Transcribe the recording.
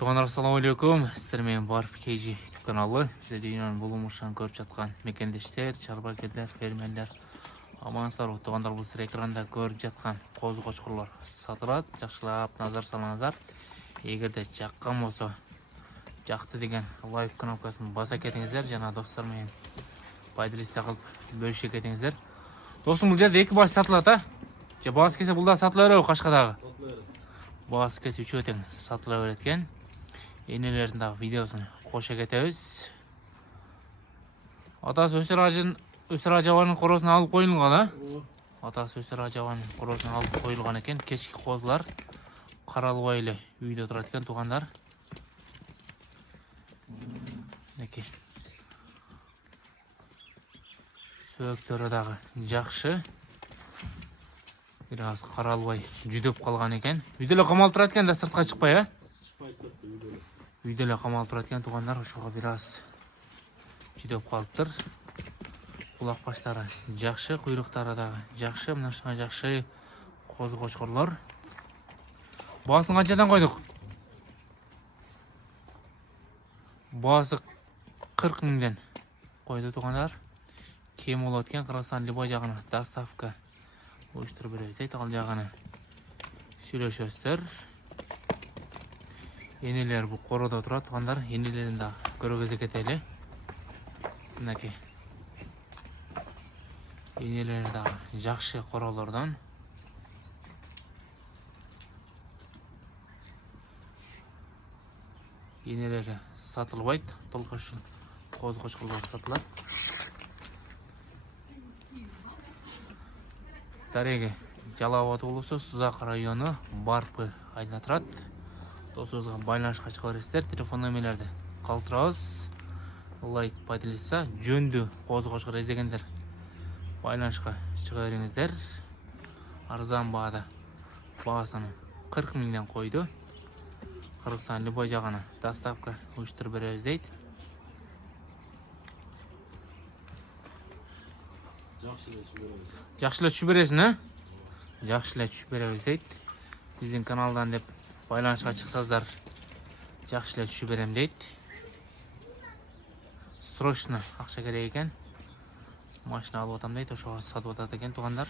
Туғандар, ассаламу алейкум. Сіздер мен Барып KG каналы. Сізде дүйненің бұлымышын көріп жатқан мекендештер, чарбакерлер, фермерлер. Амансыздар. Туғандар, бұл сіздер экранда көріп жатқан қозы қошқырлар сатылады. Жақшылап назар салыңыздар. Егер де жаққан болса, жақты деген лайк кнопкасын баса кетіңіздер. Жана достармен пайдалыса қылып бөліше кетіңіздер. Достым, бұл жерде екі бас сатылады, а? Бас кесе бұл да сатыла береді Қашқадағы. Бас кесе үш өтең сатыла береді екен. Енелердің видеосын қоша кетеміз. Атасы өсір ажабаның қоросын алып қойылған, а? Атасы өсір ажабаның қоросын алып қойылған екен. Кешкі қозылар қаралуайлы үйде тұрады екен, туғандар. Неке. Сөктері дағы жақшы. Biraz қаралбай жүдеп қалған екен. Үйделі қамал тұрады екен, да сыртқа шықпай, а? Үйделі қамал тұрады екен, туғандар. Ошоға biraz жүдеп қалыптыр. Құлақ баштары жақшы, құйрықтары дағы жақшы. Мынашыға жақшы қозы қошқырлар. Басын қаншадан қойдық? Басы 40 мыңден қойды, туғандар. Кем ол өткен Қырғызстан Любой жағына доставка ойыштырып береміз. Ал жағаны сөйлесесіздер. Енелер бұл қорада тұрады, туғандар. Енелерін де көргізі кетелі. Мінеке. Енелері де жақшы қоралардан. Енелері сатылбайды, толқы үшін қозы қошқырлар сатылады. Дареге Жалауат облысы Сузақ районы Барпы айына тұрады. Досыңызға байланышқа шыға бересіздер. Телефон номерлерді қалдырамыз. Лайк пайдаланса, жөнді қозы қошқыр іздегендер байланышқа шыға беріңіздер. Арзан бағада бағасını 40 мыңнан қойды. Қырғызстан Любой жағына доставка ойыштырып береміз дейді. Жақшылы түшіп бересің, а? Жақшылы түшіп береміз дейді. Біздің каналдан деп байланышқа шықсаздар, жақшылы түшіп берем дейді. Срочно ақша керек екен. Машина алып отам дейді, ошоға сатып отады екен, туғандар.